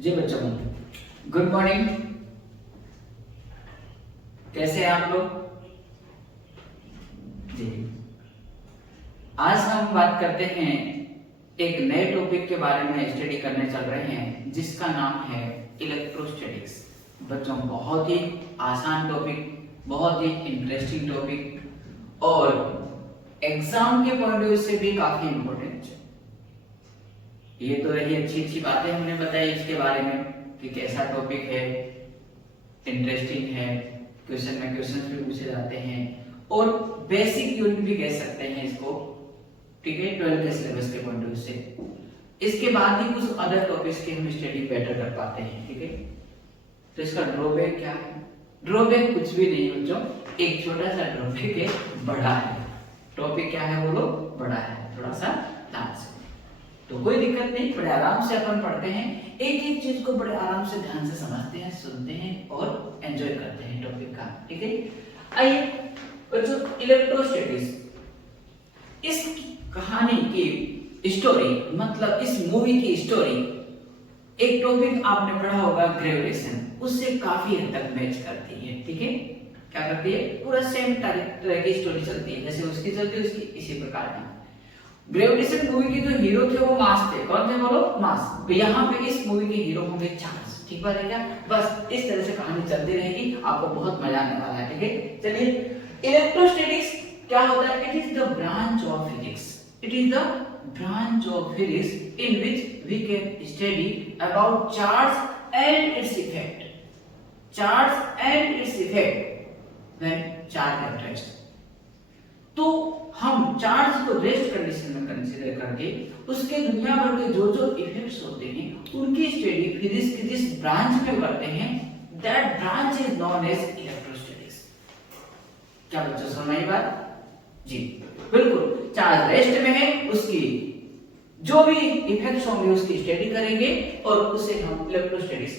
जी बच्चों, good morning. कैसे हैं आप लोग? जी, आज हम बात करते हैं एक नए टॉपिक के बारे में स्टडी करने चल रहे हैं जिसका नाम है इलेक्ट्रोस्टैटिक्स। बच्चों, बहुत ही आसान टॉपिक, बहुत ही इंटरेस्टिंग टॉपिक और एग्जाम के पॉइंट ऑफ व्यू से भी काफी इंपॉर्टेंट है। ये तो रही अच्छी अच्छी बातें हमने बताई इसके बारे में कि कैसा टॉपिक है, इंटरेस्टिंग है, क्वेश्चन में क्वेश्चंस भी पूछे जाते हैं और बेसिक यूनिट भी कह सकते हैं इसको, ठीक है, 12th के सिलेबस के पॉइंट ऑफ व्यू से। इसके बाद ही कुछ अदर टॉपिक्स की हम स्टडी बेटर कर पाते हैं, ठीक है। तो इसका ड्रॉबैक क्या है? ड्रॉबैक कुछ भी नहीं बच्चों, एक छोटा सा ड्रॉबैक है, बड़ा है। टॉपिक क्या है बोलो? बड़ा है, थोड़ा सा ध्यान से। तो कोई दिक्कत नहीं, बड़े आराम से अपन पढ़ते हैं, एक एक चीज को बड़े आराम से ध्यान से समझते हैं, सुनते हैं और एंजॉय करते हैं टॉपिक का, ठीक है। आइए बच्चों, इलेक्ट्रोस्टैटिक्स, इस कहानी की स्टोरी, मतलब इस मूवी की स्टोरी, एक टॉपिक आपने पढ़ा होगा ग्रेविटेशन, उससे काफी हद तक मैच करती है, ठीक है। क्या करती है? पूरा सेम तरह की स्टोरी चलती है, जैसे उसकी चलती है उसकी इसी प्रकार की। ग्रेविटेशन मूवी के जो हीरो थे वो मास थे। कौन थे बोलो? मास। तो यहाँ पे इस मूवी के हीरो होंगे चार्ल्स, ठीक बात है क्या? बस इस तरह से कहानी चलती रहेगी, आपको बहुत मजा आने वाला है, ठीक है। चलिए, इलेक्ट्रोस्टैटिक्स क्या होता है? It is the branch of physics, it is the branch of physics in which we can study about charge and its effect. Charge and its effect when charge at rest. तो हम charge को rest condition में consider करके उसके दुनिया भर के जो जो इफेक्ट्स होते हैं उनकी स्टडी फिजिक्स के जिस ब्रांच में करते हैं, that branch is known as electrostatics. क्या बच्चों समझ आई बात? जी बिल्कुल। चार्ज रेस्ट में है, उसकी जो भी इफेक्ट्स होंगे उसकी स्टडी करेंगे और उसे हम इलेक्ट्रोस्टैटिक्स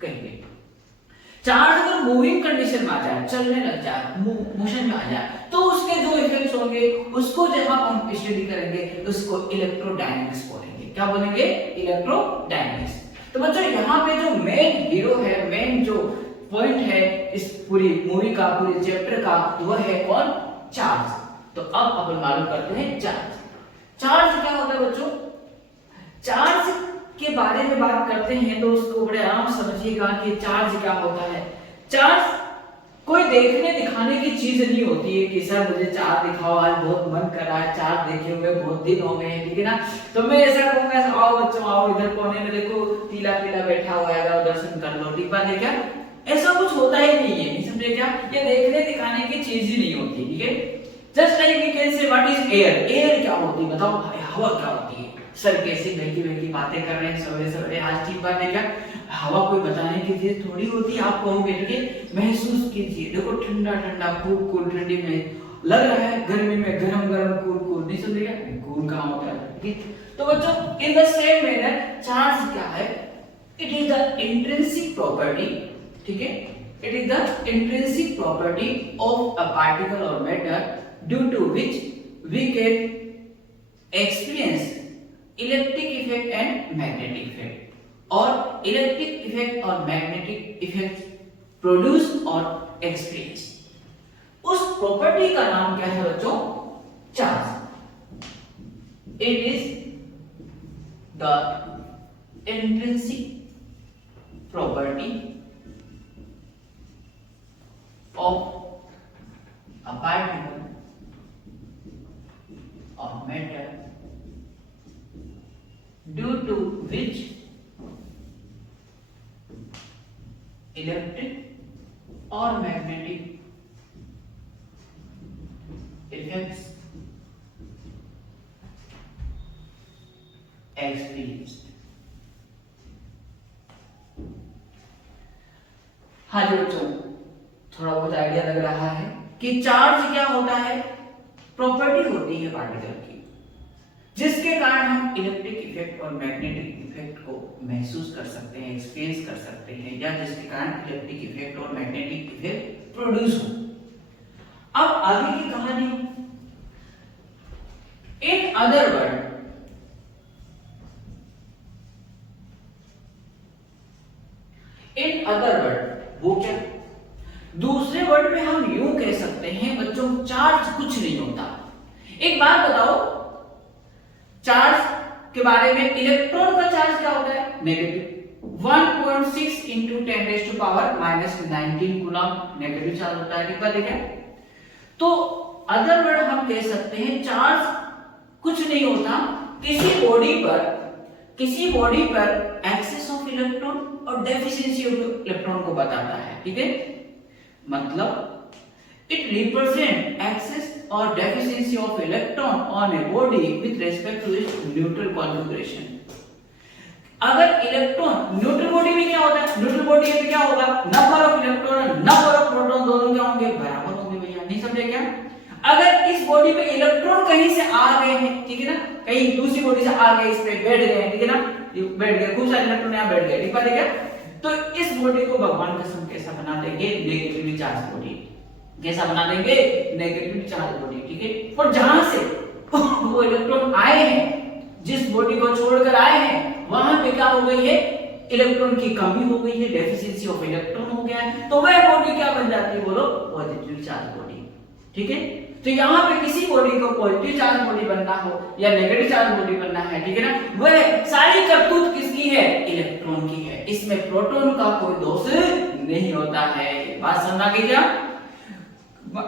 कहेंगे। चार्ज अगर मूविंग कंडीशन में आ जाए, चलने लग जाए, मोशन में आ जाए, तो उसके जो इफेक्ट्स होंगे उसको जब हम स्टडी करेंगे उसको इलेक्ट्रोडायनेमिक्स बोलेंगे। क्या बोलेंगे? इलेक्ट्रोडायनेमिक्स। तो बच्चों, यहाँ पे जो मेन हीरो है, मेन जो पॉइंट है इस पूरी मूवी का, पूरे चैप्टर का, वह है कौन? चार्ज। तो अब अपन मालूम करते हैं चार्ज। चार्ज क्या होता है बच्चों? चार्ज के बारे में बात करते हैं तो उसको बड़े आराम से समझिएगा कि चार्ज क्या होता है। चार्ज कोई देखने दिखाने की चीज नहीं होती है कि सर मुझे चार्ज दिखाओ, आज बहुत मन कर रहा है, चार्ज देखे हुए बहुत दिन हो गए हैं, ठीक है ना। तो मैं ऐसा कहूंगा, आओ बच्चों आओ, इधर कोने में देखो पीला पीला बैठा हुआ है, दर्शन कर लो, ठीक बात है क्या? ऐसा कुछ होता ही नहीं है, नहीं समझे क्या? ये देखने दिखाने की चीज ही नहीं होती, ठीक है। Just like we can say what is air. Air क्या होती है बताओ? हवा क्या होती है? सर कैसी बहकी बहकी बातें कर रहे हैं सवेरे सवेरे, आज ठीक बात है क्या? हवा कोई बताने की चीज थोड़ी होती है, आप कहोगे, ठीक है। महसूस कीजिए, देखो ठंडा ठंडा, कूल कूल, ठंडी में लग रहा है, गर्मी में गरम गरम, कूल कूल, नहीं समझेगा? कूल कहाँ होता है, ठीक है। तो बच्चों, in the same manner charge क्या है? It is the intrinsic property, ठीक है। It is the intrinsic property of a particle और matter due to which we can experience electric effect and magnetic effect, or electric effect और magnetic effect produce और experience। उस property का नाम क्या है बच्चों? Charge. It is the intrinsic property of a particle of matter due to which electric or magnetic effects experienced। हाँ जी बच्चों, थोड़ा बहुत आइडिया लग रहा है कि चार्ज क्या होता है? प्रॉपर्टी होती है पार्टिकल की, जिसके कारण हम इलेक्ट्रिक इफेक्ट और मैग्नेटिक इफेक्ट को महसूस कर सकते हैं, एक्सपीरियंस कर सकते हैं, या जिसके कारण इलेक्ट्रिक इफेक्ट और मैग्नेटिक इफेक्ट प्रोड्यूस हो। अब आगे की कहानी, इन अदर वर्ड, इन अदर वर्ड वो क्या, दूसरे वर्ड में हम यूं कह सकते हैं बच्चों चार्ज कुछ नहीं होता। एक बात बताओ, चार्ज के बारे में, इलेक्ट्रॉन का चार्ज क्या होता है, negative. 1.6 into 10⁻⁻19 coulomb negative charge होता है, ठीक बात है क्या। तो अदर वर्ड हम कह सकते हैं चार्ज कुछ नहीं होता, किसी बॉडी पर एक्सेस ऑफ इलेक्ट्रॉन और डेफिशिएंसी ऑफ इलेक्ट्रॉन को बताता है, ठीक है। मतलब इट रिप्रेजेंट एक्सेस और deficiency of electron on a body with respect to its neutral configuration. अगर इलेक्ट्रॉन न्यूट्रल बॉडी में क्या होता है, न्यूट्रल बॉडी में क्या होगा, number of electron number of proton दोनों क्या होंगे, बराबर होंगे भैया, नहीं समझे क्या। अगर इस बॉडी पे इलेक्ट्रॉन कहीं से आ गए हैं, ठीक है ना, कहीं दूसरी बॉडी से आ गए, इस पे बैठ गए हैं, ठीक है ना, बैठ गए, खूब सारे इलेक्ट्रॉन यहां बैठ गए, ठीक बात है क्या। तो इस बॉडी को भगवान कसम कैसा बना देंगे, नेगेटिवली चार्ज बॉडी। कैसा बना देंगे, नेगेटिवली चार्ज बॉडी, ठीक है। और जहां से वो इलेक्ट्रॉन आए हैं, जिस बॉडी को छोड़कर आए हैं, वहां पे क्या हो गई है, इलेक्ट्रॉन की कमी हो गई है, डेफिशिएंसी ऑफ इलेक्ट्रॉन हो गया है, तो वह बॉडी क्या बन जाती है, बोलो पॉजिटिव चार्ज बॉडी, ठीक है। तो यहाँ पे किसी बॉडी को पॉजिटिव चार्ज बॉडी बनना हो या नेगेटिव चार्ज बॉडी बनना है, ठीक है ना, वह सारी करतूत किसकी है, इलेक्ट्रॉन की है। इसमें प्रोटॉन का कोई दोष नहीं होता है। बात समझ गई क्या,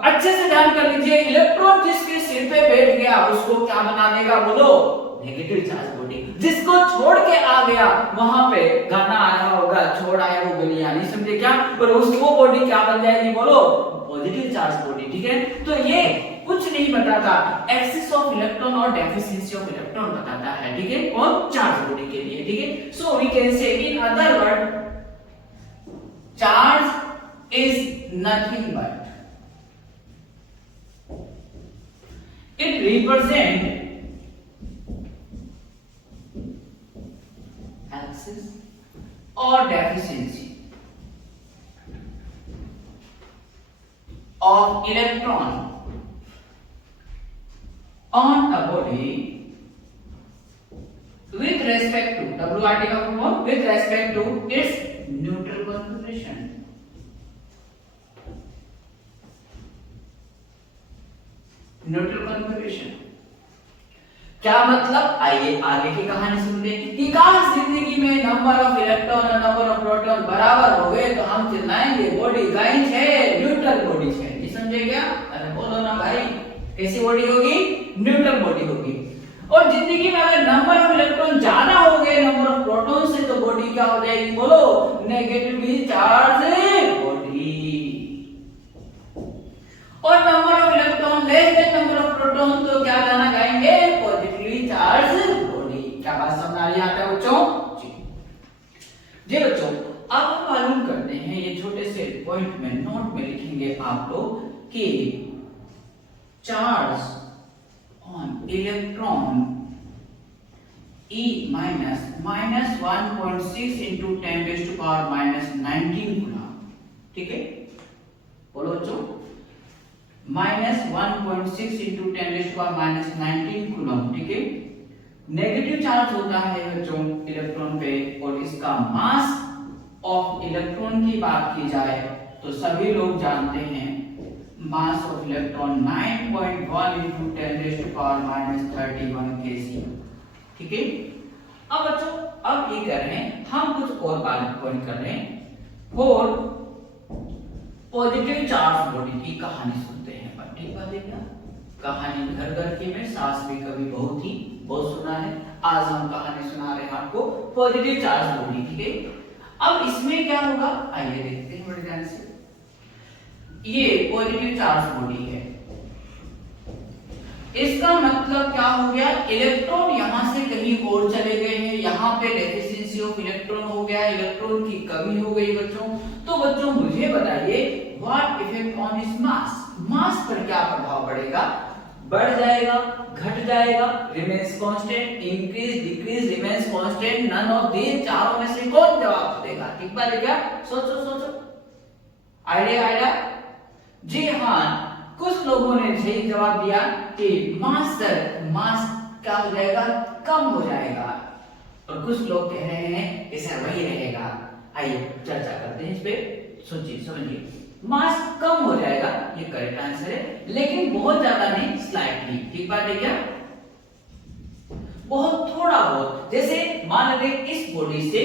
अच्छे से ध्यान कर लीजिए। इलेक्ट्रॉन जिसके सिर पे बैठ गया उसको क्या बना देगा, बोलो नेगेटिव चार्ज बॉडी। जिसको छोड़ के आ गया, वहां पे गाना आया होगा, छोड़ आए वो गलियां, नहीं समझे क्या, पर उसको बॉडी क्या बन जाएगी, बोलो पॉजिटिव चार्ज बॉडी, ठीक है। तो ये कुछ नहीं बताता, एक्सेस ऑफ इलेक्ट्रॉन और डेफिशिएंसी ऑफ इलेक्ट्रॉन बताता है, ठीक है, और चार्ज बॉडी के लिए, ठीक है। So we can say in other word charge is nothing but it represent excess और deficiency of electron on a body with respect to WRT का form, with respect to its neutral configuration। Neutral configuration क्या मतलब, आइए आगे की कहानी सुनते हैं कि काश जिंदगी में नंबर ऑफ इलेक्ट्रॉन और नंबर ऑफ प्रोटॉन बराबर हो गए तो हम चिल्लाएंगे बॉडी गाइस है, न्यूट्रल बॉडी है, नहीं समझे क्या। अरे बोलो ना भाई, कैसी बॉडी होगी, न्यूट्रल बॉडी होगी। और जिंदगी में अगर नंबर ऑफ इलेक्ट्रॉन ज्यादा हो गए नंबर ऑफ प्रोटॉन से, तो बॉडी क्या हो जाएगी, बोलो नेगेटिवली चार्ज बॉडी। और number of electron less than number of proton, तो क्या गाना गाएंगे, पॉजिटिवली चार्ज बॉडी। क्या बात समझ आ रही है बच्चों जी बच्चों, अब हम मालूम करते हैं, ये छोटे से पॉइंट में नोट में लिखेंगे आप लोग कि charge on electron E minus 1.6 into 10⁻⁻19 गुना, ठीक है, बोलो बच्चों -1.6 इंटू 10⁻⁻19 कूलम, ठीक है। नेगेटिव चार्ज होता है बच्चों इलेक्ट्रॉन पे, और इसका मास ऑफ इलेक्ट्रॉन की बात की जाए तो सभी लोग जानते हैं mass of electron 9.1 into 10⁻31 kg, ठीक है। अब बच्चों अब ये कर रहे हैं हम, कुछ और पॉइंट कर रहे हैं, और पॉजिटिव चार्ज बॉडी की कहानी सुनते हैं, ठीक बात है क्या। कहानी घर घर की में सास भी कभी बहुत सुना है, आज हम कहानी सुना रहे हैं आपको पॉजिटिव चार्ज बॉडी, ठीक है। अब इसमें क्या होगा, आइए देखते हैं बड़े ध्यान से। ये पॉजिटिव चार्ज बॉडी है, इसका मतलब क्या हो गया, इलेक्ट्रॉन यहां से कहीं और चले गए हैं, यहां पे डेफिशिएंसी ऑफ इलेक्ट्रॉन हो गया, इलेक्ट्रॉन की कमी हो गई बच्चों। तो बच्चों मुझे बताइए व्हाट इफेक्ट ऑन इस मास, मास पर क्या प्रभाव पड़ेगा, बढ़ जाएगा, घट जाएगा, remains constant, increase decrease, remains constant, none of these, चारों में से कौन जवाब देगा, ठीक बात है क्या। सोचो आइडिया। जी हाँ, कुछ लोगों ने सही जवाब दिया कि मास क्या हो जाएगा, कम हो जाएगा, और कुछ लोग कह रहे हैं इसे वही रहेगा। आइए चर्चा करते हैं इस पे, सोचिए समझिए। मास कम हो जाएगा, ये करेक्ट आंसर है, लेकिन बहुत ज्यादा नहीं, स्लाइटली। ठीक बात है क्या? बहुत थोड़ा बहुत, जैसे मान लीजिए इस बॉडी से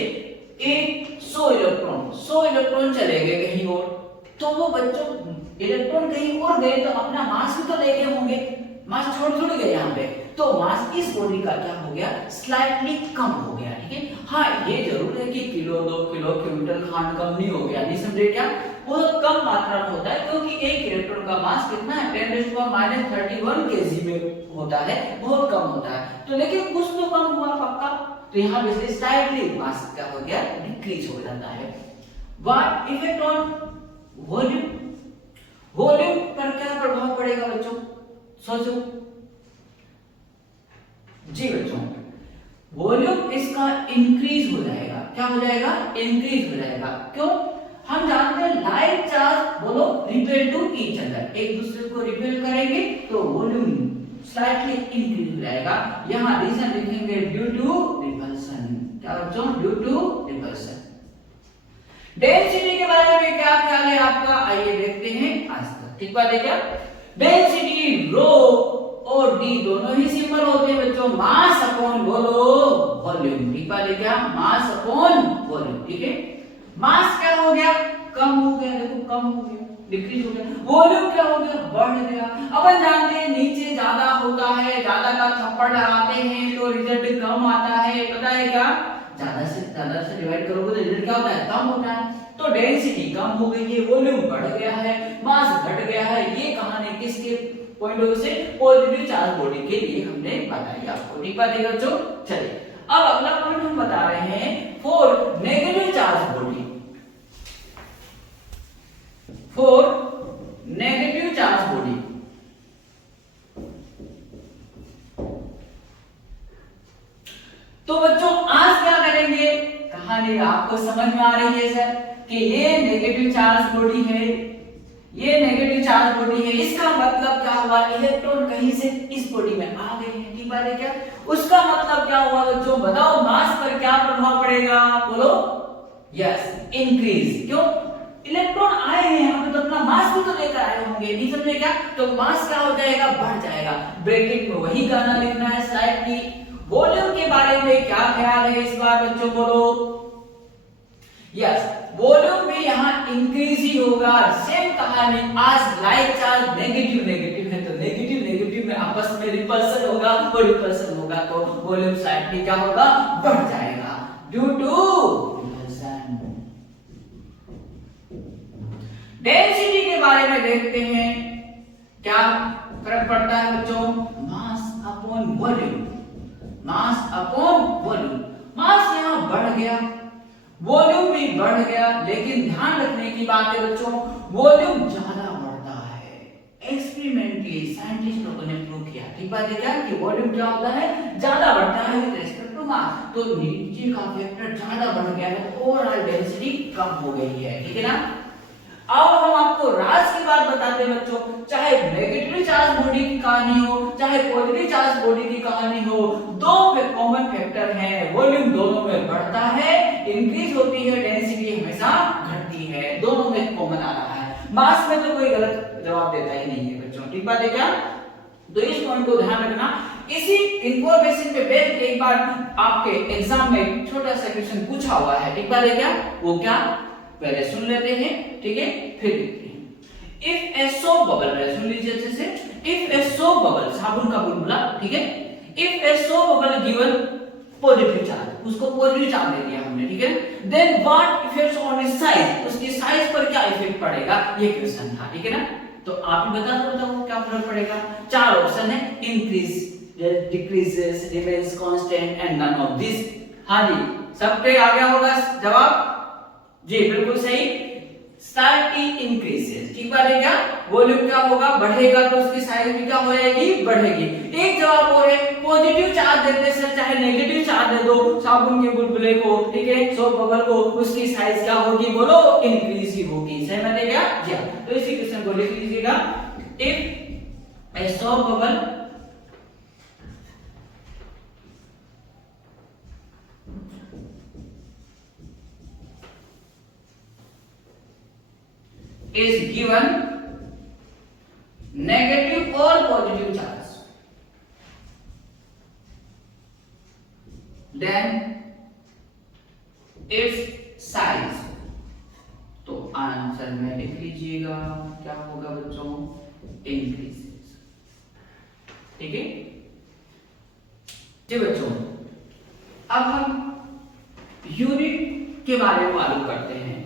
एक 100 इलेक्ट्रॉन चले गए कहीं और, तो वो बच्चों इलेक्ट्रॉन कहीं और गए तो अपना मास भी तो ले गए होंगे, मास छोड़ छोड़ गए यहाँ पे, तो मास इस बॉडी का क्या हो गया, स्लाइटली कम हो गया। ठीक है, हाँ ये जरूर है कि किलो 2 किलो क्विंटल खांड कम नहीं हो गया, नहीं समझे क्या? बहुत कम मात्रा में होता है, क्योंकि एक इलेक्ट्रॉन का मास कितना है, 10⁻31 केजी में होता है, बहुत कम होता है। तो लेकिन कुछ तो कम हुआ पक्का, तो यहाँ पे स्लाइटली मास क्या हो गया, डिक्रीज हो जाता है। What effect on volume? Volume पर क्या प्रभाव पड़ेगा बच्चों, सोचो जी बच्चों। वॉल्यूम इसका इंक्रीज हो जाएगा, क्या हो जाएगा, इंक्रीज हो जाएगा। क्यों? हम जानते हैं लाइक चार्ज बोलो रिपेल टू ईच अदर, एक दूसरे को रिपेल करेंगे तो वॉल्यूम स्लाइटली इंक्रीज हो जाएगा। यहाँ रीजन लिखेंगे ड्यू टू रिपल्सन। क्या बच्चों? Due to repulsion. डेंसिटी के बारे में क्या ख्याल है आपका, आइए देखते हैं आज तक। ठीक बात है क्या? डेंसिटी रो और डी दोनों ही सिंबल होते हैं बच्चों, मास अपॉन बोलो वॉल्यूम। ठीक बात है क्या? मास अपॉन वॉल्यूम। ठीक है, मास क्या हो गया, कम हो गया, देखो कम हो गया, डिक्रीज हो गया। वॉल्यूम क्या हो गया, बढ़ गया। अपन जानते हैं नीचे ज्यादा होता है, ज्यादा का थप्पड़ लगाते हैं तो रिजल्ट कम आता है, पता है क्या? ज्यादा से डिवाइड करोगे तो रिजल्ट क्या होता है, कम होता है। तो डेंसिटी कम हो गई है, वॉल्यूम बढ़ गया है, मास घट गया है। ये कहानी किसके पॉइंट ऑफ व्यू से, पॉजिटिव चार्ज बॉडी के लिए हमने बताई आपको। ठीक बात है बच्चों? चलिए अब अगला पॉइंट हम बता रहे हैं for negative charge body. For negative charge body तो बच्चों आज क्या करेंगे, कहानी आपको समझ में आ रही है सर कि ये नेगेटिव चार्ज बॉडी है, ये नेगेटिव चार्ज बॉडी है, इसका मतलब क्या हुआ, इलेक्ट्रॉन कहीं से इस बॉडी में आ गए हैं। ठीक बात है क्या? उसका मतलब क्या हुआ बच्चों, बताओ मास पर क्या प्रभाव पड़ेगा, बोलो। Yes, increase. क्यों? इलेक्ट्रॉन आए हैं यहाँ पे तो अपना मास भी तो लेकर आए होंगे, नहीं समझे क्या? तो मास क्या हो जाएगा, बढ़ जाएगा। ब्रैकेट में वही गाना लिखना है स्लाइडली। वॉल्यूम के बारे में क्या ख्याल है इस बार बच्चों, बोलो। यस, वॉल्यूम भी यहाँ इंक्रीज ही होगा। सेम कहानी, आज लाइक चार्ज नेगेटिव नेगेटिव है तो नेगेटिव नेगेटिव में आपस में रिपल्सन होगा, और रिपल्सन होगा तो वॉल्यूम स्लाइटली क्या होगा, बढ़ जाएगा ड्यू टू रिपल्सन। डेंसिटी के बारे में देखते हैं, क्या फर्क पड़ता है बच्चों, mass upon volume. Mass upon volume, mass यहाँ बढ़ गया, वॉल्यूम भी बढ़ गया, लेकिन ध्यान रखने की बात है बच्चों, वॉल्यूम ज्यादा बढ़ता है। एक्सपेरिमेंटली साइंटिस्ट लोगों ने प्रूव किया। ठीक बात है क्या, कि वॉल्यूम क्या होता है, ज्यादा बढ़ता है विद रिस्पेक्ट टू मास। तो नीचे का फैक्टर ज्यादा बढ़ गया है, ओवरऑल डेंसिटी कम हो गई है। ठीक है ना? अब हम आपको राज की बात बताते हैं बच्चों, चाहे नेगेटिव चार्ज बॉडी की कहानी हो, चाहे पॉजिटिव चार्ज बॉडी की कहानी हो, दो कॉमन फैक्टर हैं, वॉल्यूम दोनों में बढ़ता है, इंक्रीज होती है, डेंसिटी हमेशा घटती है, दोनों में कॉमन आ रहा है। मास में तो कोई गलत जवाब देता ही नहीं है बच्चों। ठीक बात है क्या? तो इस पॉइंट को ध्यान रखना। इसी इंफॉर्मेशन पे बेस्ड एक बार आपके एग्जाम में छोटा सा क्वेश्चन पूछा हुआ है। ठीक बात है क्या? वो क्या, पहले सुन लेते हैं, ठीक है, फिर देखते हैं। इफ ए सोप बबल, सुन लीजिए अच्छे से। इफ ए सोप बबल, साबुन का बुलबुला, ठीक है। If a soap bubble given positive charge, उसको पॉजिटिव चार्ज दे दिया हमने, ठीक है। Then what effects on its size, उसकी साइज पर क्या इफेक्ट पड़ेगा, ये क्वेश्चन था, ठीक है ना। तो आप ही बता दो क्या फर्क पड़ेगा। चार ऑप्शन है, increase, decreases, remains constant and none of this. हाँ जी, सबके आ गया होगा जवाब जी, बिल्कुल सही। स्लाइटली इंक्रीजेस, ठीक बात है क्या, वॉल्यूम क्या होगा, बढ़ेगा तो उसकी साइज भी क्या हो जाएगी, बढ़ेगी। एक जवाब और है, पॉजिटिव चार्ज देते सर चाहे नेगेटिव चार्ज दे दो साबुन के बुलबुले को, ठीक है, सोप बबल को, उसकी साइज क्या होगी, बोलो, इंक्रीज ही होगी। सहमत है क्या? जी हाँ। तो इसी क्वेश्चन को लिख लीजिएगा। If a soap bubble is given negative or positive charge, then its size, तो आंसर में लिख लीजिएगा क्या होगा बच्चों, इंक्रीजेस। ठीक है जी बच्चों, अब हम यूनिट के बारे में मालूम करते हैं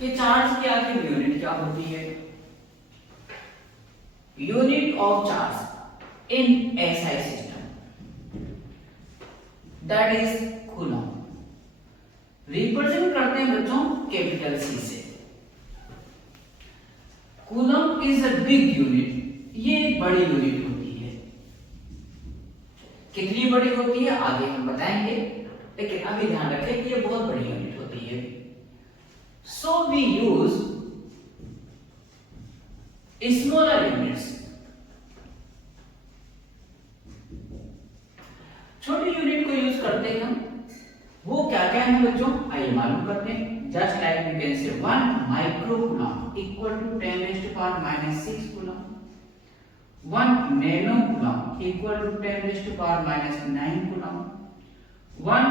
कि चार्ज की आखिर यूनिट क्या होती है। Unit of charge in SI system that is coulomb, represent करते हैं बच्चों कैपिटल सी से। Coulomb is a big unit, ये एक बड़ी यूनिट होती है। कितनी बड़ी होती है आगे हम बताएंगे, लेकिन अभी ध्यान रखें कि ये बहुत बड़ी यूनिट होती है। So we use smaller units, छोटी यूनिट को यूज करते हैं हम। वो क्या क्या है बच्चों, आइए मालूम करते हैं। Just like we can say 1 micro coulomb equal to 10⁻⁻6 coulomb, 1 nano coulomb equal to 10⁻⁹ coulomb, 1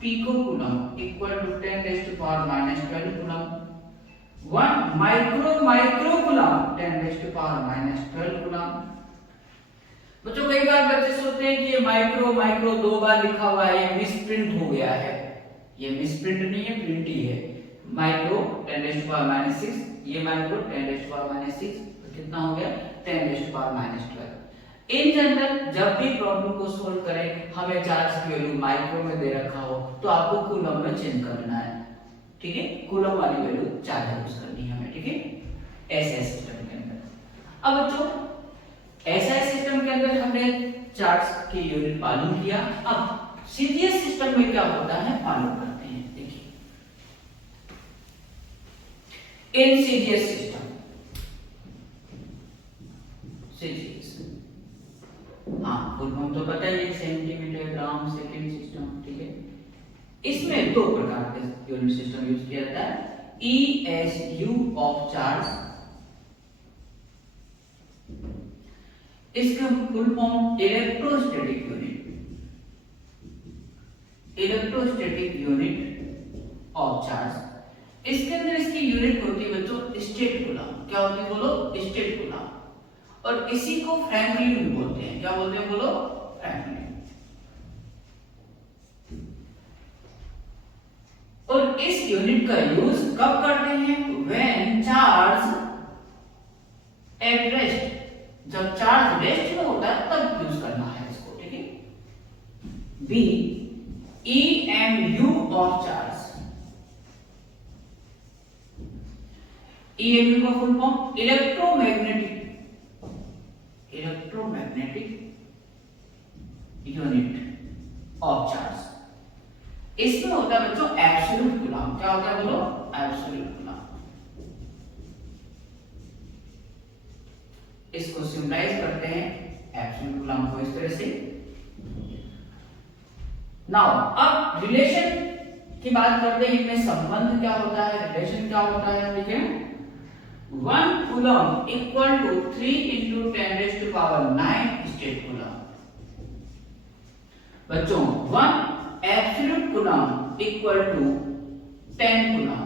pico coulomb equal to 10⁻12 coulomb, 1 micro coulomb 10⁻12 coulomb. बच्चों कई बार बच्चे सोचते हैं कि ये माइक्रो दो बार लिखा हुआ है, ये मिसप्रिंट हो गया है। ये मिसप्रिंट नहीं है, प्रिंट ही है। माइक्रो 10⁻⁻6, ये माइक्रो 10⁻⁻6, तो कितना हो गया 10⁻12। इन जनरल जब भी प्रॉब्लम को सोल्व करें, हमें चार्ज की वैल्यू माइक्रो में दे रखा हो तो आपको कूलम में चेंज करना है। ठीक है, कूलम वाली वैल्यू चार्ज यूज करनी है हमें। ठीक है, एसआई सिस्टम के अंदर। अब बच्चों एसआई सिस्टम के अंदर हमने चार्ज की यूनिट मालूम किया। अब सीडीएस सिस्टम में क्या होता है मालूम करते हैं। देखिए इन सीडीएस सिस्टम, सीडीएस हाँ फुल फॉर्म तो पता ही है, सेंटीमीटर ग्राम सेकंड सिस्टम। ठीक है, इसमें दो प्रकार के यूनिट सिस्टम यूज किया जाता है। ईएसयू ऑफ चार्ज, इसका full form electrostatic unit, electrostatic unit of charge. इसके अंदर इसकी यूनिट होती है बच्चों स्टेट कूलम। क्या होती है बोलो, स्टेट कूलम। और इसी को फ्रैंकलिन भी बोलते हैं। क्या बोलते हैं बोलो, फ्रैंकलिन। और इस यूनिट का यूज कब करते हैं, व्हेन चार्ज एट रेस्ट, जब चार्ज रेस्ट में होता है तब यूज करना है इसको। ठीक है, B EMU of charge, EMU का full form electromagnetic, electromagnetic unit of charge. इसमें होता है बच्चों एब्सोल्यूट कूलम। क्या होता है बोलो, एब्सोल्यूट कूलम। इसको सिंबलाइज करते हैं एब्सोल्यूट कूलम को इस तरह से। नाउ अब रिलेशन की बात करते हैं, इनमें संबंध क्या होता है, रिलेशन क्या होता है। देखिए 1 coulomb equal to 3 × 10⁹ stat coulomb. बच्चों 1 absolute coulomb equal to 10 coulomb,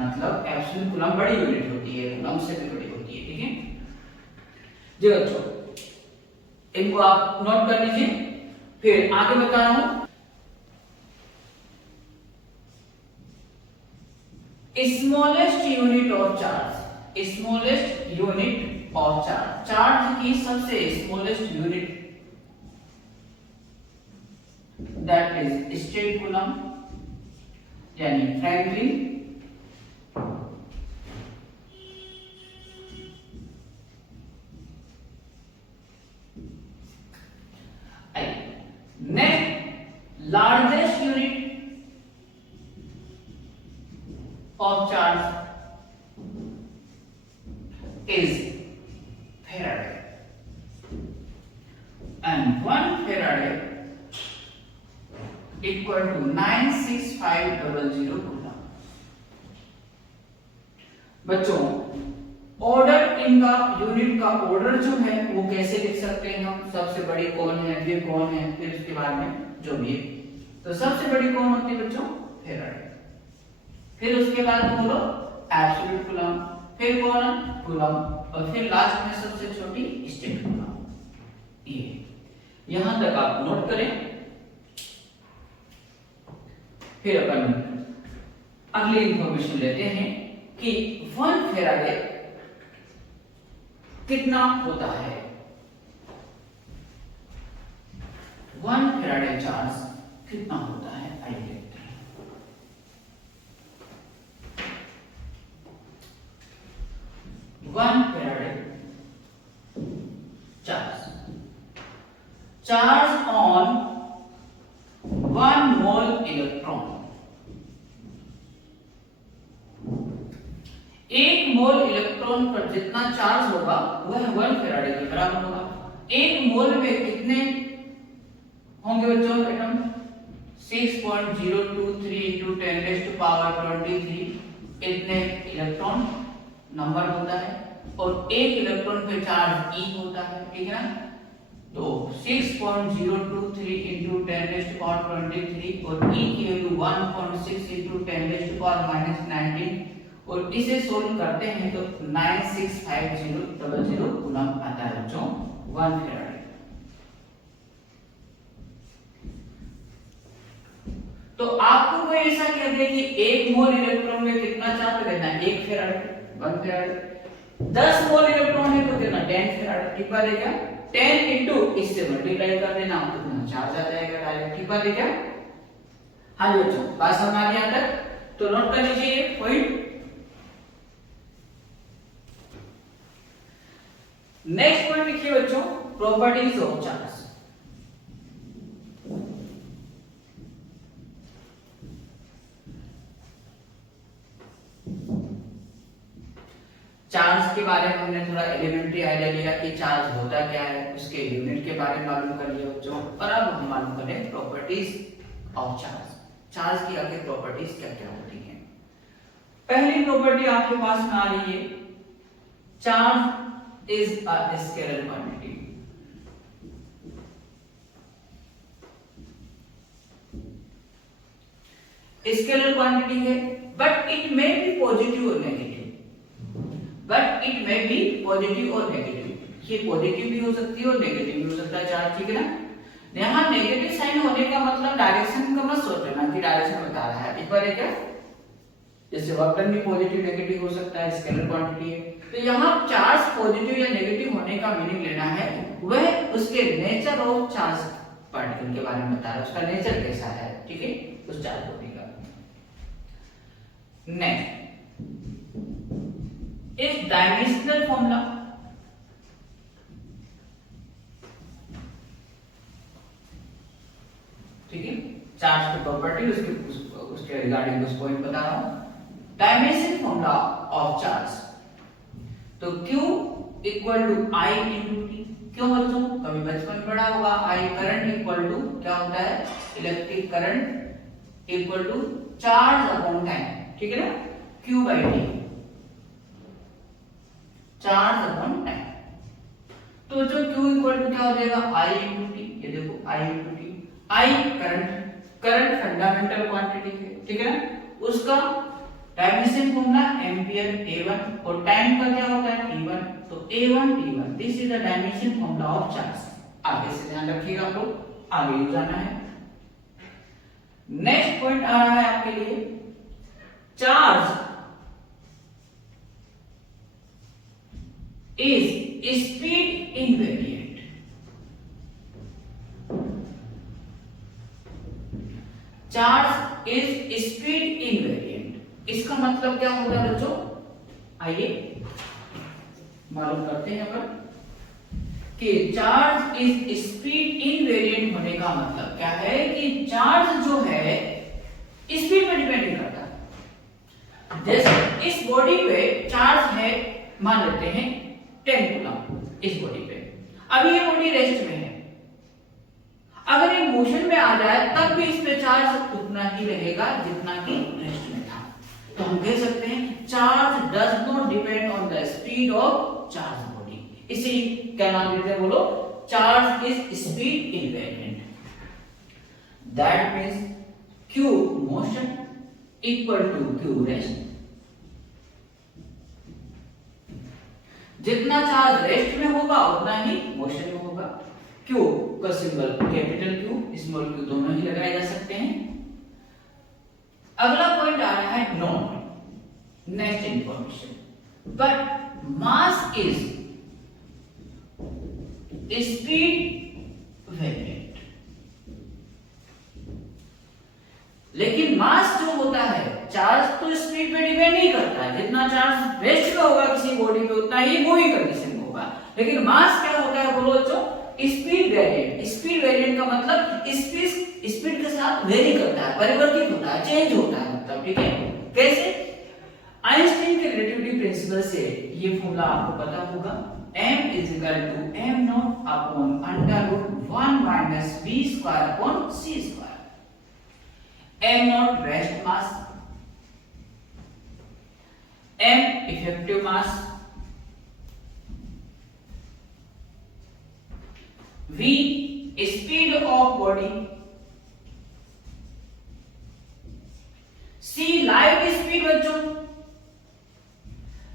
मतलब एब्सोल्यूट कूलम बड़ी यूनिट होती है, कूलम से भी बड़ी होती है। ठीक है जी बच्चों, इनको आप नोट कर लीजिए। फिर आगे बता रहा हूं, smallest unit of charge, smallest unit of charge, charge की सबसे smallest unit that is stat coulomb यानी Franklin. Next largest unit of charge is Faraday, and 1 Faraday equal to 96500 coulomb. बच्चों ऑर्डर इनका यूनिट का ऑर्डर जो है वो कैसे लिख सकते हैं हम, सबसे बड़ी कौन है, फिर कौन है, फिर उसके बाद में जो भी है। तो सबसे बड़ी कौन होती है बच्चों, फेराडे। फिर उसके बाद बोलो एब्सोल्यूट कूलम, फिर कौन, कूलम, और फिर लास्ट में सबसे छोटी स्टेट कूलम। ये यहां तक आप नोट करें। फिर अपन अगली इंफॉर्मेशन लेते हैं कि 1 फेराडे कितना होता है। 1 फेराडे चार्ज कितना होता है, आइए देखते हैं। 1 Faraday charge on 1 mole electron. 1 mole electron पर जितना चार्ज होगा वह 1 फेराडे के बराबर होगा। 1 मोल में कितने होंगे बच्चों एटम, 6.023 into 10⁻23 इतने इलेक्ट्रॉन नंबर होता है, और एक इलेक्ट्रॉन पे चार्ज E होता है, ठीक है ना। तो 6.023 into 10⁻23 और E की वैल्यू 1.6 into 10⁻19 और इसे सोल्व करते हैं तो 965000 कूलम आता है बच्चों 1 फेराडे। तो आपको कोई ऐसा कह दे कि 1 मोल इलेक्ट्रॉन में कितना चार्ज रहना है, 1 फेराडे, 1 फेराडे। 10 मोल इलेक्ट्रॉन है तो कितना, 10 फेराडे, ठीक बात है क्या। 10 इंटू इससे मल्टीप्लाई कर देना तो कितना चार्ज आ जाएगा डायरेक्ट, ठीक बात है क्या। हाँ जी बच्चों, बात समझ आ रही है यहाँ तक, तो नोट कर लीजिए ये पॉइंट। नेक्स्ट पॉइंट लिखिए बच्चों, प्रॉपर्टीज ऑफ चार्ज। चार्ज के बारे में हमने थोड़ा एलिमेंट्री आइडिया लिया कि चार्ज होता क्या है, उसके यूनिट के बारे में मालूम कर लिया बच्चों। और अब हम मालूम करें प्रॉपर्टीज ऑफ चार्ज। चार्ज की आगे प्रॉपर्टीज क्या क्या होती हैं। पहली प्रॉपर्टी आपके पास में आ रही है, charge is a scalar quantity. Scalar quantity है, but it may be positive or negative. But it may be positive or negative. ये पॉजिटिव भी हो सकती है और नेगेटिव भी हो सकता है चार्ज, ठीक है ना। यहाँ नेगेटिव साइन होने का मतलब डायरेक्शन का मत सोच लेना कि डायरेक्शन बता रहा है, एक बार है क्या, जैसे वर्क डन भी पॉजिटिव नेगेटिव हो सकता है, स्केलर क्वांटिटी है। तो यहाँ चार्ज पॉजिटिव या नेगेटिव होने का मीनिंग लेना है, वह उसके नेचर ऑफ चार्ज पार्टिकल के बारे में बता रहा है, उसका नेचर कैसा है, ठीक है, उस चार्ज बॉडी का। नेक्स्ट इस डायमेंशनल फॉर्मूला, ठीक है, चार्ज की प्रॉपर्टी उसके रिगार्डिंग उस पॉइंट बता रहा हूं। डायमेंशन फॉर्मूला ऑफ चार्ज, तो Q equal to I into t. क्यों बच्चों, कभी बचपन में पढ़ा होगा, I करंट इक्वल टू क्या होता है, electric current equal to charge upon time, ठीक है ना, Q by t, charge upon time. तो जो Q इक्वल टू क्या हो जाएगा, I इंटू टी, ये देखो I into T. I current fundamental quantity है, ठीक है ना, उसका डायमेंशन फॉर्मूला एम्पियर A1 और टाइम का क्या होता है T1, तो A1 T1, this is the dimension formula of charge. आगे से ध्यान रखिएगा आप लोग, आगे ही जाना है। नेक्स्ट पॉइंट आ रहा है आपके लिए, charge is speed invariant. Charge is speed invariant, इसका मतलब क्या होगा बच्चों, आइए मालूम करते हैं अपन कि चार्ज इज स्पीड इनवेरिएंट होने का मतलब क्या है कि चार्ज जो है स्पीड पर डिपेंड करता है। जैसे इस बॉडी पे चार्ज है, मान लेते हैं 10 कूलम इस बॉडी पे, अभी ये बॉडी रेस्ट में है, अगर ये मोशन में आ जाए तब भी इस पे चार्ज उतना ही रहेगा जितना कि रेस्ट में था। तो हम कह सकते हैं charge does not depend on the speed of charge body. इसी क्या नाम देते हैं बोलो, charge is speed invariant. That means q motion equal to q rest. जितना चार्ज रेस्ट में होगा उतना ही मोशन में होगा। q का symbol capital Q small q दोनों ही लगाए जा सकते हैं। अगला पॉइंट आ रहा है note, next information, but mass is speed variant. लेकिन मास जो होता है, चार्ज तो स्पीड पे डिपेंड नहीं करता है, जितना चार्ज रेस्ट में होगा किसी बॉडी पे उतना ही मूविंग कंडीशन में होगा। लेकिन मास क्या होता है बोलो बच्चों, स्पीड वेरिएंट। स्पीड वेरिएंट का मतलब स्पीड के साथ वेरी करता है, परिवर्तित होता है, चेंज होता है मतलब, ठीक है। कैसे? आइंस्टाइन के रिलेटिविटी प्रिंसिपल से ये फॉर्मूला आपको पता होगा, m is equal to m nought upon under root 1 minus v square upon c square. m nought rest mass, m effective mass, v speed of body, c light speed. बच्चों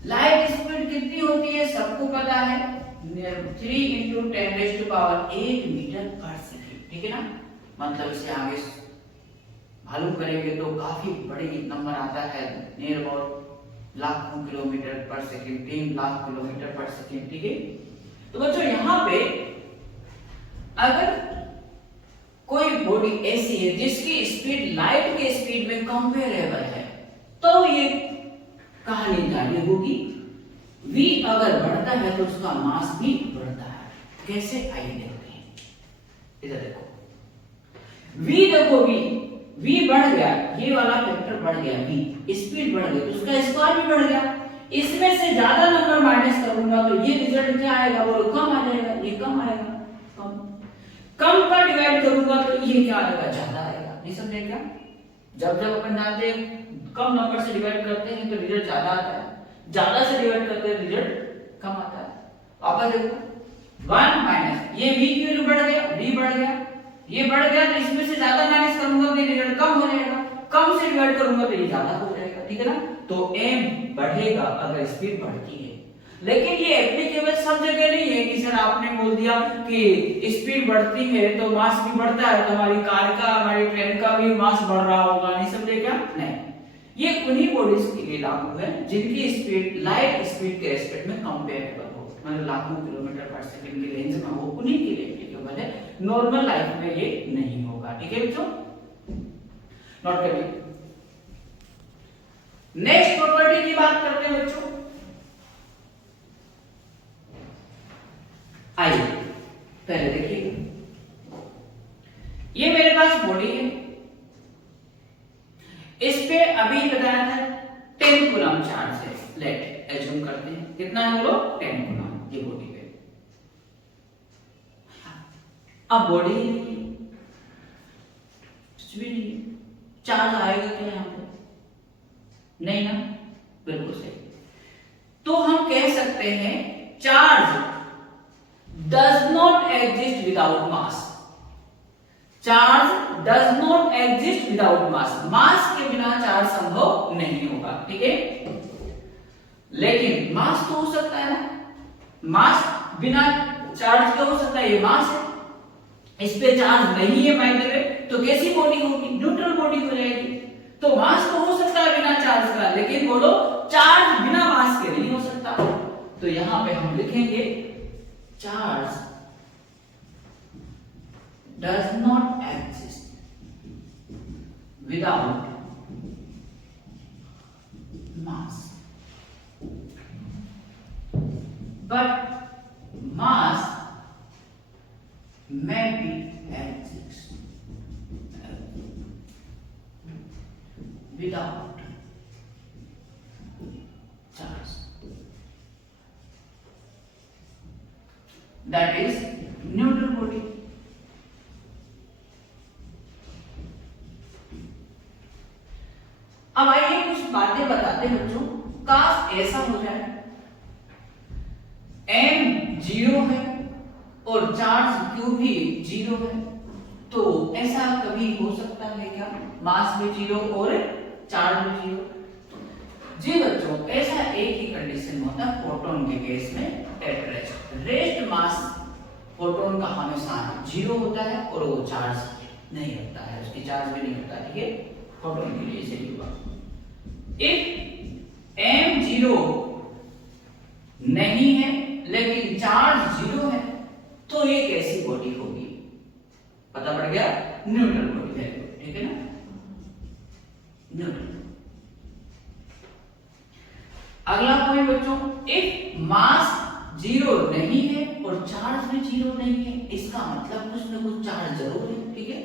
light speed कितनी होती है सबको पता है, 3 × 10⁸ metre पर second, ठीक है ना। मतलब इसे आगे मालूम करेंगे तो काफी बड़ी नंबर आता है, नियर अबाउट लाखों किलोमीटर पर सेकंड, 3 लाख किलोमीटर पर सेकंड, ठीक है। तो बच्चों यहाँ पे अगर कोई बॉडी ऐसी है जिसकी स्पीड लाइट के स्पीड में कंपेरेबल है तो ये कहानी जारी होगी। v अगर बढ़ता है तो उसका मास भी बढ़ता है। कैसे, आइए देखते हैं। इधर देखो, v देखो, v बढ़ गया, ये वाला फैक्टर बढ़ गया, v स्पीड बढ़ गई तो उसका स्क्वायर भी बढ़ गया। इसमें से ज्यादा नंबर माइनस करूंगा तो ये रिजल्ट क्या आएगा बोलो, कम आ जाएगा, ये कम आएगा। कम पर डिवाइड करूंगा तो ये क्या आएगा, ज्यादा आएगा। नहीं समझे क्या? जब अपन जानते हैं कम नंबर से डिवाइड करते हैं तो रिजल्ट ज्यादा आता है, ज्यादा से डिवाइड करते हैं रिजल्ट कम आता है। वापस देखो, 1 माइनस ये v की वैल्यू बढ़ गया, v बढ़ गया, ये बढ़ गया तो इसमें से ज्यादा माइनस करूंगा तो रिजल्ट कम हो जाएगा, कम से डिवाइड करूंगा तो ये ज्यादा हो जाएगा, ठीक है ना। तो m बढ़ेगा अगर स्पीड बढ़ती है। लेकिन ये एप्लीकेबल सब जगह नहीं है कि सर आपने बोल दिया कि स्पीड बढ़ती है तो मास भी बढ़ता है, तो हमारी कार का, हमारी ट्रेन का भी मास बढ़ रहा होगा, नहीं समझे क्या? नहीं, ये उन्हीं बॉडीज के लिए लागू है जिनकी स्पीड लाइट स्पीड के रेस्पेक्ट में कंपेरेबल हो, मतलब लाखों किलोमीटर पर सेकंड की रेंज में हो, उन्हीं के लिए एप्लीकेबल है। नॉर्मल लाइफ में ये नहीं होगा, ठीक है बच्चों, नोट करिए। नेक्स्ट प्रॉपर्टी की बात करते हैं बच्चों। आइए पहले देखिए, ये मेरे पास बॉडी है, इस पे अभी बताया था 10 कूलम चार्ज है। लेट एज्यूम करते हैं कितना है बोलो, 10 कूलम ये बॉडी पे। अब बॉडी कुछ भी नहीं, चार्ज आएगा क्या यहाँ पे? नहीं ना, बिल्कुल सही। तो हम कह सकते हैं charge does not exist without mass. Charge does not exist without mass. मास के बिना चार्ज संभव नहीं होगा, ठीक है। लेकिन मास तो हो सकता है ना, मास बिना चार्ज के हो सकता है, ये मास है, इस पे चार्ज नहीं है मान लो, तो कैसी बॉडी होगी, न्यूट्रल बॉडी हो जाएगी। तो मास तो हो सकता है बिना चार्ज का, लेकिन बोलो चार्ज बिना मास के नहीं हो सकता। तो यहां पे हम लिखेंगे charge does not exist without mass, but mass may be exist without charge. That is neutral body. अब आइए कुछ बातें बताते बच्चों, काश ऐसा हो जाए m 0 है और चार्ज q भी 0 है, तो ऐसा कभी हो सकता है क्या? मास में 0 और चार्ज में 0। जी बच्चों, ऐसा एक ही कंडीशन होता है प्रोटॉन के केस में, at rest. Rest mass proton का हमेशा 0 होता है और वो चार्ज नहीं होता है, उसकी चार्ज भी नहीं होता है, ठीक है। प्रोटॉन के लिए सही होगा। इफ m 0 नहीं है लेकिन चार्ज 0 है, तो ये कैसी बॉडी होगी? पता पड़ गया, न्यूट्रल बॉडी है, ठीक है ना, न्यूट्रल। अगला पॉइंट बच्चों, इफ मास 0 नहीं है और चार्ज भी 0 नहीं है, इसका मतलब कुछ ना कुछ चार्ज जरूर है, ठीक है,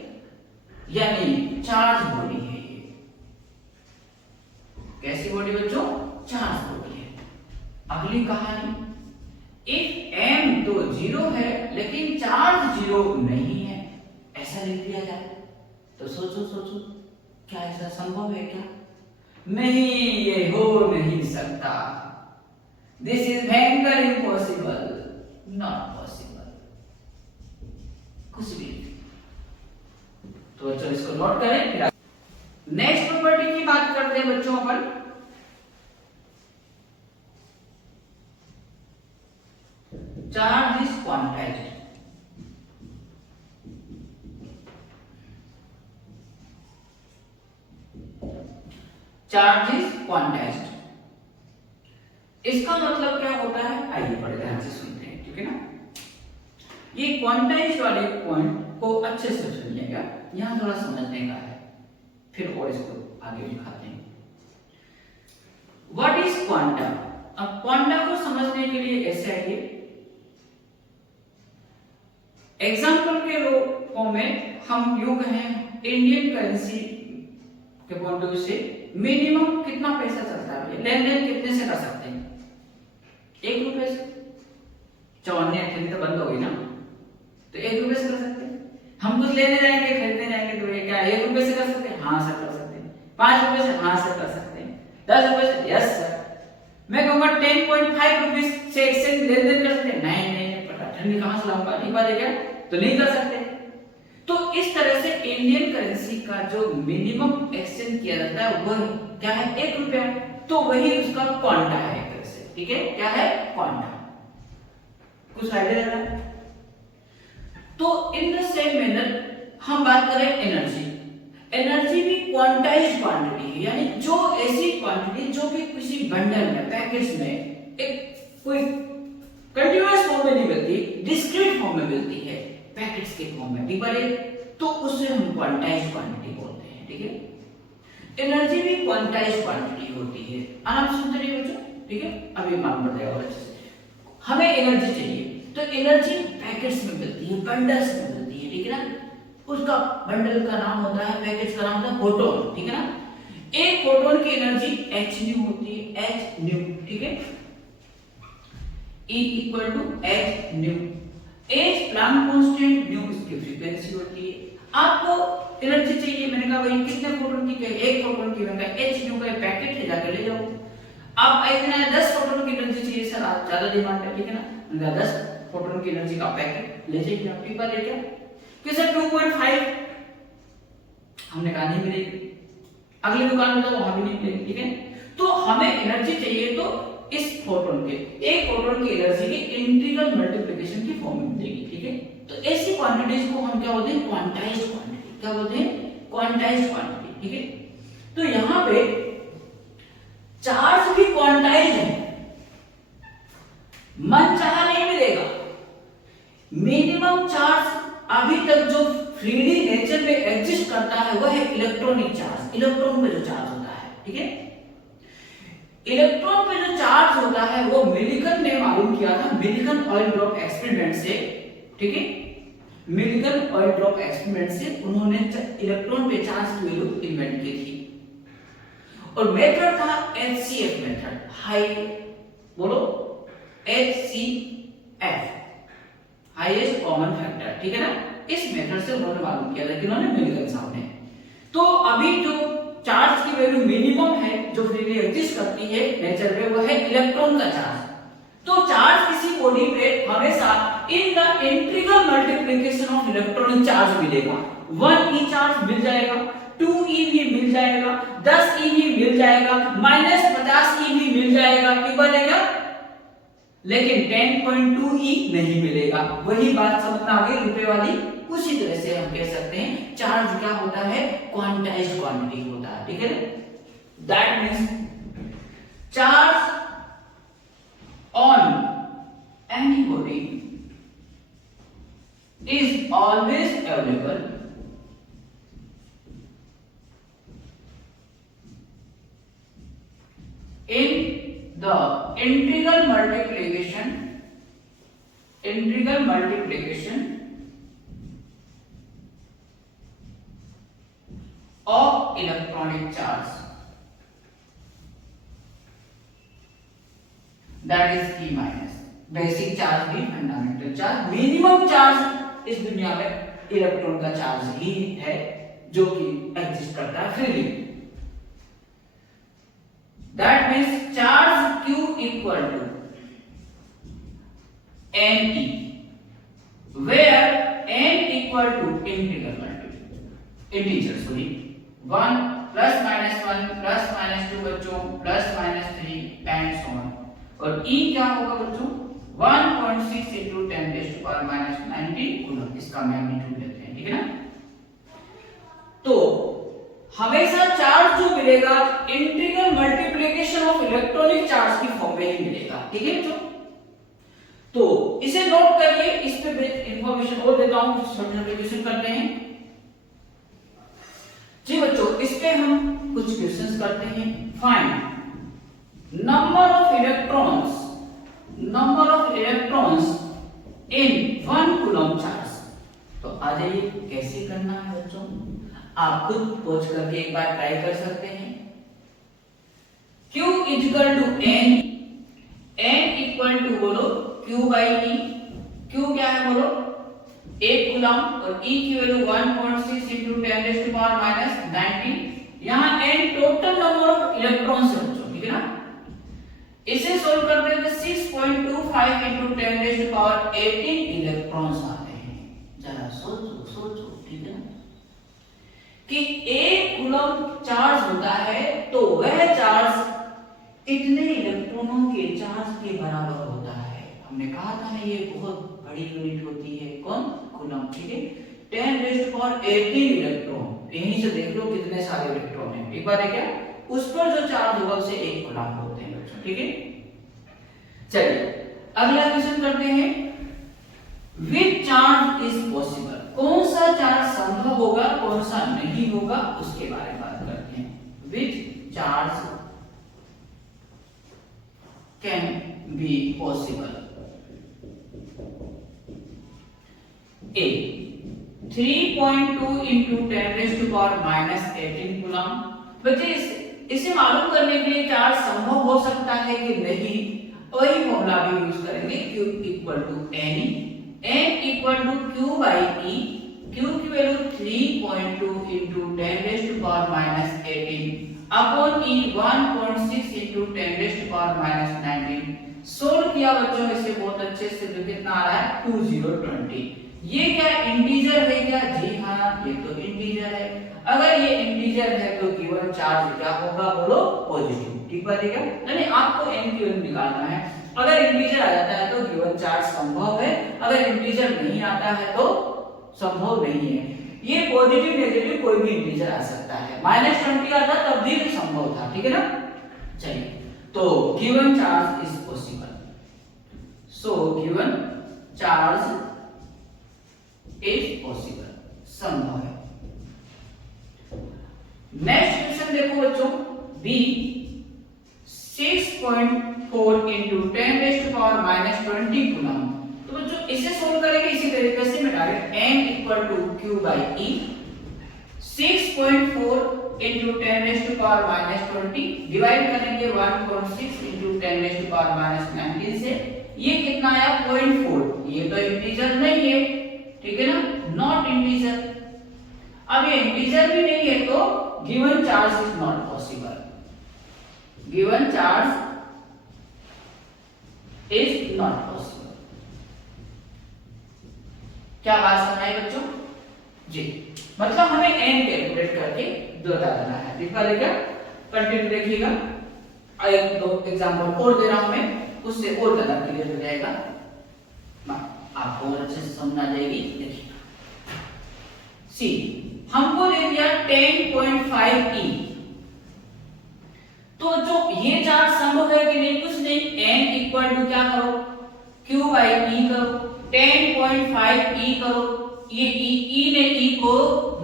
यानी चार्ज बॉडी है ये। कैसी बॉडी बच्चों? चार्ज बॉडी है। अगली कहानी, इफ m तो 0 है लेकिन चार्ज 0 नहीं है, ऐसा लिख दिया जाए तो सोचो सोचो, क्या ऐसा संभव है क्या? नहीं, ये हो नहीं सकता। दिस इज भयंकर इम्पॉसिबल, नॉट पॉसिबल, कुछ भी। तो बच्चों इसको नोट करें। नेक्स्ट प्रॉपर्टी की बात करते हैं बच्चों अपन। Charge is quantized. Charge is quantized, इसका मतलब क्या होता है? आइए बड़े ध्यान से सुनते हैं, ठीक है ना। ये क्वांटाइज्ड वाले पॉइंट को अच्छे से सुनिएगा, यहां थोड़ा समझने का है, फिर और इसको आगे दिखाते हैं। What is quantum? अब क्वांटम को समझने के लिए ऐसे आइए, एग्जाम्पल के रूप में हम यूं कहें, इंडियन करेंसी के पॉइंट ऑफ व्यू से मिनिमम कितना पैसा चलता है, लेन देन कितने से कर सकते हैं? 1 रुपए से। 54 अठन्नी तो बंद हो गई ना, तो 1 रुपए से कर सकते हैं। हम कुछ लेने जाएंगे, खरीदने जाएंगे, तो ये क्या 1 रुपए से कर सकते हैं? हाँ सर कर सकते हैं। 5 रुपए से? हाँ सर कर सकते हैं। 10 रुपए से? Yes sir. मैं कहूंगा 10.5 रुपीज से एक्सचेंज लेन देन कर सकते हैं? नहीं नहीं, पता ठंडी कहां से लाऊंगा, नहीं पता क्या, तो नहीं कर सकते। तो इस तरह से इंडियन करेंसी का जो मिनिमम एक्सचेंज किया जाता है वो क्या है? 1 रुपया। तो वही उसका क्वांटा है एक तरह से, ठीक है। क्या है? क्वांटा। कुछ आइडिया लग रहा है? तो इन द सेम मैनर हम बात करें एनर्जी। एनर्जी भी क्वांटाइज्ड क्वांटिटी है, यानी जो ऐसी क्वांटिटी जो कि किसी बंडल में, पैकेट्स में एक कोई कंटीन्यूअस फॉर्म में नहीं मिलती, डिस्क्रीट फॉर्म में मिलती है, पैकेट्स के फॉर्म में, ठीक है, तो उसे हम क्वांटाइज्ड क्वांटिटी बोलते हैं, ठीक है। एनर्जी भी क्वांटाइज्ड क्वांटिटी होती है। आराम से सुनते रहिए बच्चों, ठीक है, अभी मालूम पड़ जाएगा अच्छे से। हमें एनर्जी चाहिए, तो एनर्जी पैकेट्स में मिलती है, बंडल्स में मिलती है, ठीक है ना। उसका बंडल का नाम होता है, पैकेट्स का नाम होता है फोटोन, ठीक है ना। एक फोटोन की एनर्जी h न्यू होती है, h न्यू, ठीक है, E equal to h nu. h Planck constant, nu इसकी फ्रीक्वेंसी होती है। आपको एनर्जी चाहिए, मैंने कहा भाई कितने फोटोन की? एक फोटोन की। मैंने कहा h न्यू का पैकेट है, जाकर ले जाओ। अब इतना 10 फोटोन की एनर्जी चाहिए सर, आप ज्यादा डिमांड है, ठीक है ना। मैंने कहा 10 फोटोन की एनर्जी का पैकेट ले जाइए आप, ठीक है, लेके कि सर 2.5, हमने कहा नहीं मिलेगी। अगली दुकान में तो वहां भी नहीं मिलेगी, ठीक है। तो हमें एनर्जी चाहिए, तो इस फोटोन के, एक फोटोन की एनर्जी की इंटीग्रल मल्टीप्लिकेशन की फॉर्म में मिलेगी, ठीक है। तो ऐसी क्वांटिटीज को हम क्या बोलते हैं? Quantized quantity. क्या बोलते हैं? क्वांटाइज्ड क्वांटिटी, ठीक है। तो यहां पे चार्ज भी क्वांटाइज्ड है, मनचाहा नहीं मिलेगा। मिनिमम चार्ज अभी तक जो फ्रीली नेचर में एग्जिस्ट करता है वह है इलेक्ट्रॉनिक चार्ज। इलेक्ट्रॉन पे जो चार्ज होता है, ठीक है, इलेक्ट्रॉन पे जो चार्ज होता है वो मिलिकन ने मालूम किया था, मिलिकन ऑयल ड्रॉप एक्सपेरिमेंट से, ठीक है। मिलिकन ऑयल ड्रॉप एक्सपेरिमेंट से उन्होंने इलेक्ट्रॉन पे चार्ज की वैल्यू इन्वेंट की थी, और मेथड था HCF मेथड, हाई, बोलो HCF, हाईएस्ट कॉमन फैक्टर, ठीक है ना। इस मेथड से उन्होंने मालूम किया था कि उन्होंने मिलिकन साहब ने। तो अभी जो चार्ज की वैल्यू मिनिमम है, जो फ्रीली एग्जिस्ट करती है नेचर में, वो है इलेक्ट्रॉन का चार्ज। तो चार्ज किसी बॉडी पे हमेशा in the integral multiplication of electronic charge मिलेगा। 1e चार्ज मिल जाएगा, 2e भी मिल जाएगा, 10e भी मिल जाएगा, -50e भी मिल जाएगा, ठीक बनेगा, लेकिन 10.2e नहीं मिलेगा। वही बात समझ में आ गई रुपए वाली। उसी तरह से हम कह सकते हैं चार्ज क्या होता है, क्वांटाइज्ड क्वांटिटी होता है, ठीक है ना। That means charge on any body is always available in the integral multiplication of electronic charge, that is E minus. Basic charge भी, फंडामेंटल चार्ज, मिनिमम चार्ज इस दुनिया में इलेक्ट्रॉन का चार्ज ही है जो कि एग्जिस्ट करता है freely. That means charge Q equal to Ne, where n equal to integer 1 plus minus 1 plus minus 2 बच्चों plus minus 3 and so on. और E क्या होगा बच्चों, 1.6 into 10 raised to power minus 90 coulomb, इसका मैग्नीट्यूड लेते हैं, ठीक है ना। तो हमेशा चार्ज जो मिलेगा integral multiplication of electronic charge की फॉर्म में ही मिलेगा, ठीक है बच्चों। तो इसे नोट करिए, इस पे इंफॉर्मेशन और देता हूं, सब्स्टिट्यूशन करते हैं जी बच्चों। इस पे हम कुछ क्वेश्चंस करते हैं। Find number of electrons in 1 coulomb charge। तो आ जाइए कैसे करना है बच्चों, आप खुद पहुंच करके एक बार ट्राई कर सकते हैं। Q equal to n equal to बोलो Q बाई E। Q क्या है बोलो 1 कूलम और E की value 1.6 into 10 raised to power minus 90। यहाँ n total number of electrons है बच्चों, ठीक है ना। इसे सोल्व करते हैं तो 6.25 into 10 raised to power 18 electrons आते हैं। जरा सोचो, ठीक है ना, कि 1 कूलम चार्ज होता है तो वह चार्ज इतने इलेक्ट्रॉनों के चार्ज के बराबर होता है। हमने कहा था ना ये बहुत बड़ी यूनिट होती है, कौन, कूलम, ठीक है। 10 raised to power 18 इलेक्ट्रॉन, यहीं से देख लो कितने सारे इलेक्ट्रॉन हैं, एक बार है क्या, उस पर जो चार्ज होगा उसे 1 कूलम बोलते हैं बच्चों, ठीक है। चलिए अगला क्वेश्चन करते हैं। विच चार्ज इज पॉसिबल, कौन सा चार्ज संभव होगा कौन सा नहीं होगा उसके बारे में बात करते हैं। Which charge can be possible. A 3.2 into 10 raised to power minus 18 coulomb. बच्चे इसे मालूम करने के लिए चार्ज संभव हो सकता है कि नहीं, वही फॉर्मूला भी यूज करेंगे। Q equal to n, n equal to Q by E। Q की value 3.2 into 10 raised to power minus 18 upon E 1.6 into 10 raised to power minus 19। Solve किया बच्चों इसे बहुत अच्छे से, जो कितना आ रहा है 2020। ये क्या इंटीजर है क्या, जी हाँ ये तो इंटीजर है। अगर ये इंटीजर है तो गिवन चार्ज क्या होगा बोलो, पॉजिटिव, ठीक बनेगा। यानी आपको n की वैल्यू निकालना है। अगर इंटीजर आ जाता है तो गिवन चार्ज संभव है, अगर इंटीजर नहीं आता है तो संभव नहीं है। ये पॉजिटिव नेगेटिव कोई भी इंटीजर आ सकता है, -20 आता तब भी संभव था, ठीक है ना। चलिए तो given charge is possible, so given charge is possible, संभव है। नेक्स्ट क्वेश्चन देखो बच्चों, B 6.4 into 10 raised to power minus 20 coulomb. तो बच्चों इसे सोल्व करेंगे इसी तरीके से, मैं direct n equal to Q by E। 6.4 into 10 raised to power minus 20 divide करेंगे 1.6 into 10 raised to power minus 19 से। ये कितना आया 0.4, ये तो इंटीजर नहीं है, ठीक है ना, नॉट इंटीजर। अब ये इंटीजर भी नहीं है तो given charge is not possible. Given charge is not possible. क्या बात समझ आई बच्चों जी? मतलब हमें n कैलकुलेट करके बता देना है। ठीक है क्या? कंटिन्यू देखिएगा, एक दो एग्जांपल और दे रहा हूं मैं, उससे और ज्यादा क्लियर हो जाएगा, आपको और अच्छे से समझ आ जाएगी। देखिए सी, हमको दे दिया 10.5 E, तो जो ये चार्ज संभव है कि नहीं? कुछ नहीं, n इक्वल टू क्या करो, q बाई e करो, 10.5 E करो, ये e ने e को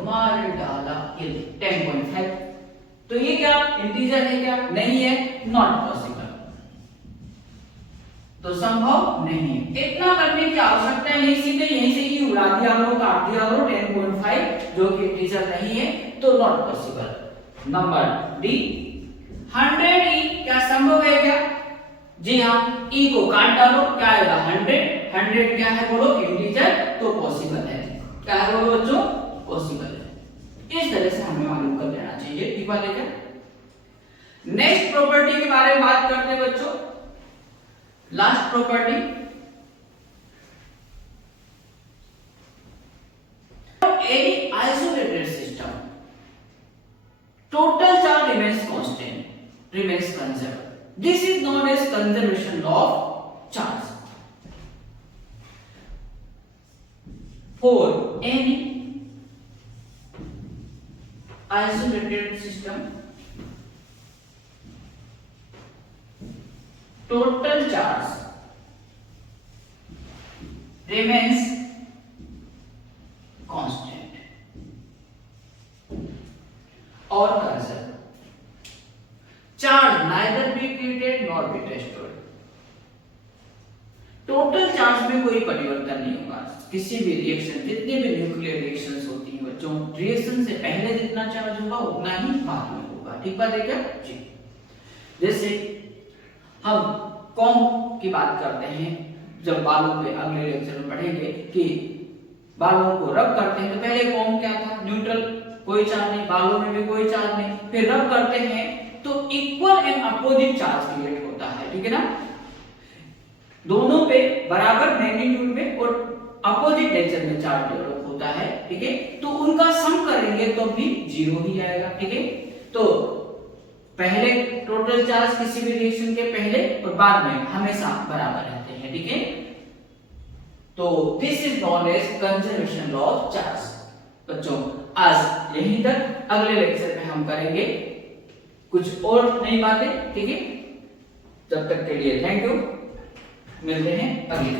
मार डाला, ये 10.5, तो ये क्या इंटीजर है? क्या नहीं है, नॉट पॉसिबल, तो संभव नहीं है। इतना करने की आवश्यकता नहीं, सीधे यहीं से ही उड़ा दिया करो, काट दिया करो 10.5 जो कि इंटीजर नहीं है, तो not possible. Number D 100E, क्या संभव है क्या? जी हाँ, e को काट डालो, क्या आएगा 100, 100 क्या है बोलो? इंटीजर, तो पॉसिबल है। क्या है बोलो बच्चों? पॉसिबल है। इस तरह से हमें मालूम कर लेना चाहिए। ठीक बात है क्या? नेक्स्ट प्रॉपर्टी के बारे में बात करते हैं बच्चों, last property, any isolated system total charge remains constant, remains conserved. This is known as conservation law of charge. For any isolated system total charge remains constant or conserved. Charge neither be created nor be destroyed. Total charge में कोई परिवर्तन नहीं होगा। किसी भी reaction, जितने भी nuclear reactions होती हैं बच्चों, रिएक्शन से पहले जितना चार्ज होगा उतना ही बाद में होगा। ठीक बात है क्या जी? जैसे हम कॉम की बात करते हैं, जब बालों पे अगले लेक्चर में पढ़ेंगे कि बालों को रब करते हैं, तो पहले कॉम क्या था? न्यूट्रल, कोई चार्ज नहीं, बालों में भी कोई चार्ज नहीं, फिर रब करते हैं तो equal and opposite charge create होता है। ठीक है ना? दोनों पे बराबर मैग्नीट्यूड में और अपोजिट नेचर में चार्ज डेवलप होता है। ठीक है? तो उनका सम करेंगे तो भी जीरो ही आएगा। ठीक है? तो पहले टोटल चार्ज किसी भी रिएक्शन के पहले और बाद में हमेशा बराबर रहते हैं। ठीक है? तो this is known as conservation law of charge. बच्चों आज यहीं तक, अगले लेक्चर में हम करेंगे कुछ और नई बातें। ठीक है? तब तक के लिए थैंक यू, मिलते हैं अगली